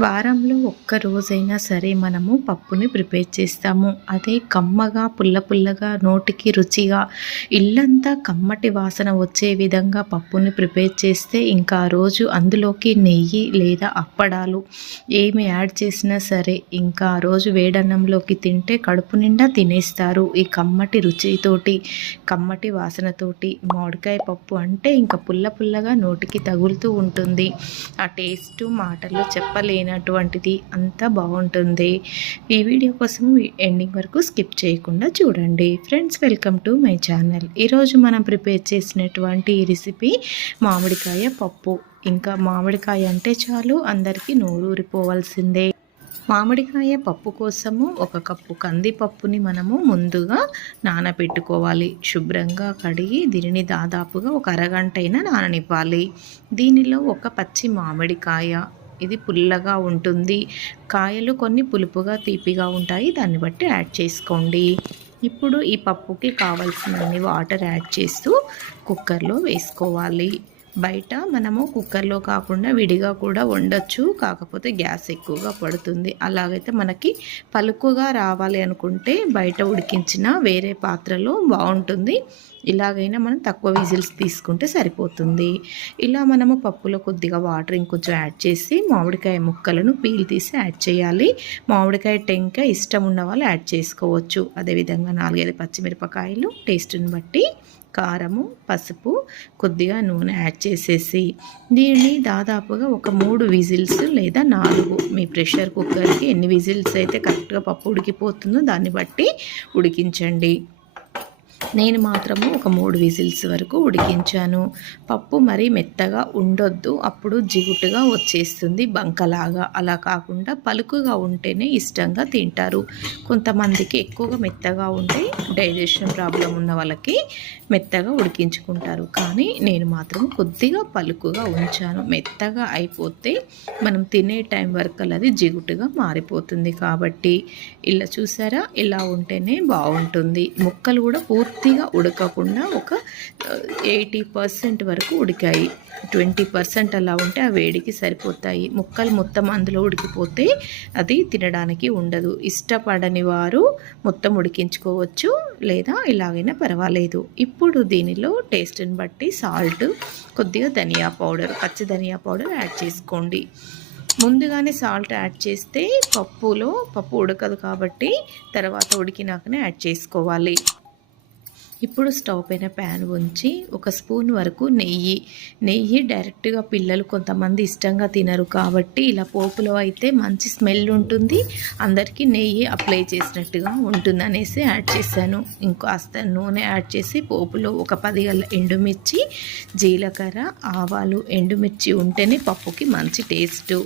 వారంలో ఒక్క రోజైనా సరే మనము పప్పుని ప్రిపేర్ చేస్తాము. అదే కమ్మగా పుల్ల పుల్లగా నోటికి రుచిగా ఇల్లంతా కమ్మటి వాసన వచ్చే విధంగా పప్పుని ప్రిపేర్ చేస్తే ఇంకా ఆ రోజు అందులోకి నెయ్యి లేదా అప్పడాలు ఏమి యాడ్ చేసినా సరే ఇంకా ఆ రోజు వేడన్నంలోకి తింటే కడుపు నిండా తినేస్తారు. ఈ కమ్మటి రుచితోటి కమ్మటి వాసనతోటి మామిడికాయ పప్పు అంటే ఇంకా పుల్ల పుల్లగా నోటికి తగులుతూ ఉంటుంది. ఆ టేస్ట్ మాటల్లో చెప్పలేనటువంటిది అంత బాగుంటుంది. ఈ వీడియో కోసం ఎండింగ్ వరకు స్కిప్ చేయకుండా చూడండి. Friends welcome to my channel ఈరోజు మనం ప్రిపేర్ చేసినటువంటి ఈ రెసిపీ మామిడికాయ పప్పు. ఇంకా మామిడికాయ అంటే చాలు అందరికీ నోరూరిపోవాల్సిందే మామిడికాయ పప్పు కోసము ఒక కప్పు కందిపప్పుని మనము ముందుగా నానబెట్టుకోవాలి. శుభ్రంగా కడిగి దీనిని దాదాపుగా ఒక అరగంట అయినా నాననివ్వాలి. దీనిలో ఒక పచ్చి మామిడికాయ ఇది పుల్లగా ఉంటుంది. కాయలు కొన్ని పులుపుగా తీపిగా ఉంటాయి. దాన్ని బట్టి యాడ్ చేసుకోండి. ఇప్పుడు ఈ పప్పుకి కావాల్సినన్ని వాటర్ యాడ్ చేస్తూ కుక్కర్లో వేసుకోవాలి. బయట మనము కుక్కర్లో కాకుండా విడిగా కూడా వండొచ్చు. కాకపోతే గ్యాస్ ఎక్కువగా పడుతుంది. అలాగైతే మనకి పలుకుగా రావాలి అనుకుంటే బయట ఉడికించిన వేరే పాత్రలో బాగుంటుంది. ఇలాగైనా మనం తక్కువ విజిల్స్ తీసుకుంటే సరిపోతుంది. ఇలా మనము పప్పులో కొద్దిగా వాటర్ ఇంకొంచెం యాడ్ చేసి మామిడికాయ ముక్కలను పీల్ తీసి యాడ్ చేయాలి. మామిడికాయ టెంక ఇష్టం ఉన్న వాళ్ళు యాడ్ చేసుకోవచ్చు. అదేవిధంగా నాలుగైదు పచ్చిమిరపకాయలు టేస్ట్ని బట్టి కారము పసుపు కొద్దిగా నూనె యాడ్ చేసేసి దీన్ని దాదాపుగా ఒక మూడు విజిల్స్ లేదా నాలుగు. మీ ప్రెషర్ కుక్కర్కి ఎన్ని విజిల్స్ అయితే కరెక్ట్గా పప్పు ఉడికిపోతుందో దాన్ని బట్టి ఉడికించండి. నేను మాత్రము ఒక మూడు విజిల్స్ వరకు ఉడికించాను. పప్పు మరీ మెత్తగా ఉండొద్దు. అప్పుడు జిగుటుగా వచ్చేస్తుంది బంకలాగా. అలా కాకుండా పలుకుగా ఉంటేనే ఇష్టంగా తింటారు. కొంతమందికి ఎక్కువగా మెత్తగా ఉంటే డైజెషన్ ప్రాబ్లం ఉన్న వాళ్ళకి మెత్తగా ఉడికించుకుంటారు. కానీ నేను మాత్రం కొద్దిగా పలుకుగా ఉంచాను. మెత్తగా అయిపోతే మనం తినే టైం వరకు అది జిగుటుగా మారిపోతుంది కాబట్టి. ఇలా చూసారా? ఇలా ఉంటేనే బాగుంటుంది. ముక్కలు కూడా పూర్తి పూర్తిగా ఉడకకుండా ఒక ఎయిటీ పర్సెంట్ వరకు ఉడికాయి. ట్వంటీ పర్సెంట్ అలా ఉంటే ఆ వేడికి సరిపోతాయి. ముక్కలు మొత్తం అందులో ఉడికిపోతే అది తినడానికి ఉండదు. ఇష్టపడని వారు మొత్తం ఉడికించుకోవచ్చు లేదా ఇలాగైనా పర్వాలేదు. ఇప్పుడు దీనిలో టేస్ట్ని బట్టి సాల్ట్ కొద్దిగా ధనియా పౌడర్ పచ్చి ధనియా పౌడర్ యాడ్ చేసుకోండి. ముందుగానే సాల్ట్ యాడ్ చేస్తే పప్పులో పప్పు ఉడకదు కాబట్టి తర్వాత ఉడికినాకనే యాడ్ చేసుకోవాలి. ఇప్పుడు స్టవ్ పైన ప్యాన్ ఉంచి ఒక స్పూన్ వరకు నెయ్యి. నెయ్యి డైరెక్ట్గా పిల్లలు కొంతమంది ఇష్టంగా తినరు కాబట్టి ఇలా పోపులో అయితే మంచి స్మెల్ ఉంటుంది. అందరికీ నెయ్యి అప్లై చేసినట్టుగా ఉంటుంది అనేసి యాడ్ చేశాను. ఇంకాస్త నూనె యాడ్ చేసి పోపులో ఒక పది గల ఎండుమిర్చి జీలకర్ర ఆవాలు ఎండుమిర్చి ఉంటేనే పప్పుకి మంచి టేస్టు.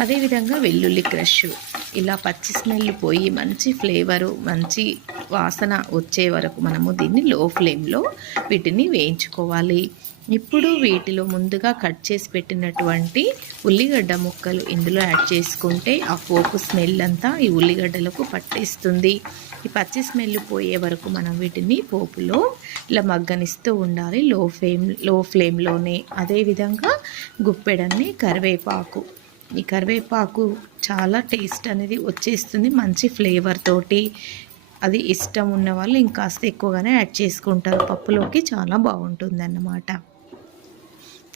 అదేవిధంగా వెల్లుల్లి క్రష్. ఇలా పచ్చి స్మెల్ పోయి మంచి ఫ్లేవరు మంచి వాసన వచ్చే వరకు మనము దీన్ని లో ఫ్లేమ్లో వీటిని వేయించుకోవాలి. ఇప్పుడు వీటిలో ముందుగా కట్ చేసి పెట్టినటువంటి ఉల్లిగడ్డ ముక్కలు ఇందులో యాడ్ చేసుకుంటే ఆ పోపు స్మెల్ అంతా ఈ ఉల్లిగడ్డలకు పట్టేస్తుంది. ఈ పచ్చి స్మెల్ పోయే వరకు మనం వీటిని పోపులో ఇలా మగ్గనిస్తూ ఉండాలి లో ఫ్లేమ్లో ఫ్లేమ్లోనే. అదేవిధంగా గుప్పెడన్ని కరివేపాకు ఈ కరివేపాకు చాలా టేస్ట్ అనేది వచ్చేస్తుంది మంచి ఫ్లేవర్ తోటి. అది ఇష్టం ఉన్న వాళ్ళు ఇంకాస్త ఎక్కువగానే యాడ్ చేసుకుంటారు. పప్పులోకి చాలా బాగుంటుంది అన్నమాట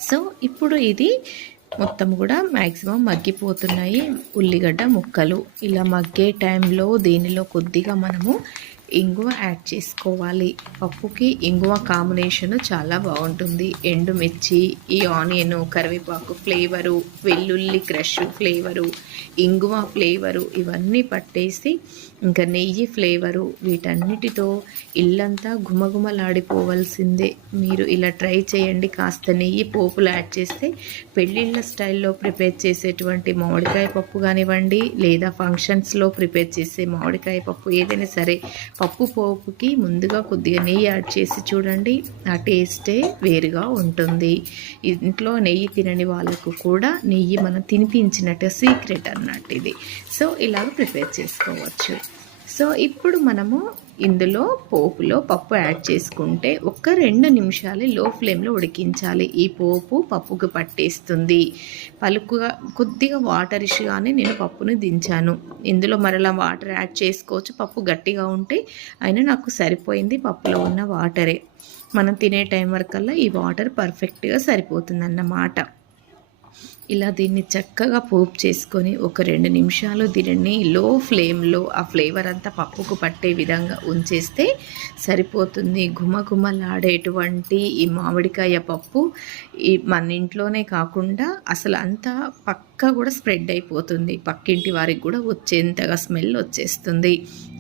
సో ఇప్పుడు ఇది మొత్తం కూడా మ్యాక్సిమం మగ్గిపోతున్నాయి. ఉల్లిగడ్డ ముక్కలు ఇలా మగ్గే టైంలో దీనిలో కొద్దిగా మనము ఇంగువ యాడ్ చేసుకోవాలి. పప్పుకి ఇంగువ కాంబినేషన్ చాలా బాగుంటుంది. ఎండుమిర్చి ఈ ఆనియన్ కరివేపాకు ఫ్లేవరు వెల్లుల్లి క్రష్ ఫ్లేవరు ఇంగువ ఫ్లేవరు ఇవన్నీ పట్టేసి ఇంకా నెయ్యి ఫ్లేవరు వీటన్నిటితో ఇల్లంతా గుమగుమలాడిపోవలసిందే మీరు ఇలా ట్రై చేయండి. కాస్త నెయ్యి పోపులు యాడ్ చేస్తే పెళ్ళిళ్ళ స్టైల్లో ప్రిపేర్ చేసేటువంటి మామిడికాయ పప్పు కానివ్వండి లేదా ఫంక్షన్స్లో ప్రిపేర్ చేసే మామిడికాయ పప్పు ఏదైనా సరే పప్పు పోపుకి ముందుగా కొద్దిగా నెయ్యి యాడ్ చేసి చూడండి. ఆ టేస్టే వేరుగా ఉంటుంది. ఇంట్లో నెయ్యి తినని వాళ్ళకు కూడా నెయ్యి మనం తినిపించినట్టు సీక్రెట్ అన్నట్టు ఇది. సో ఇలాగ ప్రిపేర్ చేసుకోవచ్చు. సో ఇప్పుడు మనము ఇందులో పోపులో పప్పు యాడ్ చేసుకుంటే ఒక రెండు నిమిషాలు లో ఫ్లేమ్లో ఉడికించాలి. ఈ పోపు పప్పుకు పట్టేస్తుంది. పలుకుగా కొద్దిగా వాటర్ ఇష్యూగానే నేను పప్పుని దించాను. ఇందులో మరలా వాటర్ యాడ్ చేసుకోవచ్చు. పప్పు గట్టిగా ఉంటే అయినా నాకు సరిపోయింది పప్పులో ఉన్న వాటరే. మనం తినే టైం వరకల్లా ఈ వాటర్ పర్ఫెక్ట్గా సరిపోతుందన్నమాట. ఇలా దీన్ని చక్కగా పోపు చేసుకొని ఒక రెండు నిమిషాలు దీనిని లో ఫ్లేమ్లో ఆ ఫ్లేవర్ అంతా పప్పుకు పట్టే విధంగా ఉంచేస్తే సరిపోతుంది. ఘుమఘుమలాడేటువంటి ఈ మామిడికాయ పప్పు ఈ మన ఇంట్లోనే కాకుండా అసలు అంతా పక్క కూడా స్ప్రెడ్ అయిపోతుంది. పక్కింటి వారికి కూడా వచ్చేంతగా స్మెల్ వచ్చేస్తుంది.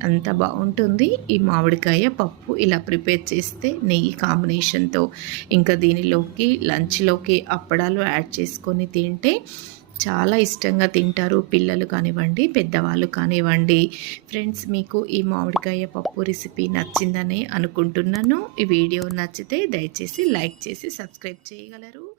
అంత బాగుంటుంది ఈ మామిడికాయ పప్పు ఇలా ప్రిపేర్ చేస్తే నెయ్యి కాంబినేషన్తో. ఇంకా దీనిలోకి లంచ్లోకి అప్పడాలు యాడ్ చేసుకొని తింటే చాలా ఇష్టంగా తింటారు. పిల్లలు కానివ్వండి పెద్దవాళ్ళు కానివ్వండి. ఫ్రెండ్స్ మీకు ఈ మామిడికాయ పప్పు రెసిపీ నచ్చిందని అనుకుంటున్నాను. ఈ వీడియో నచ్చితే దయచేసి లైక్ చేసి సబ్స్క్రైబ్ చేయగలరు.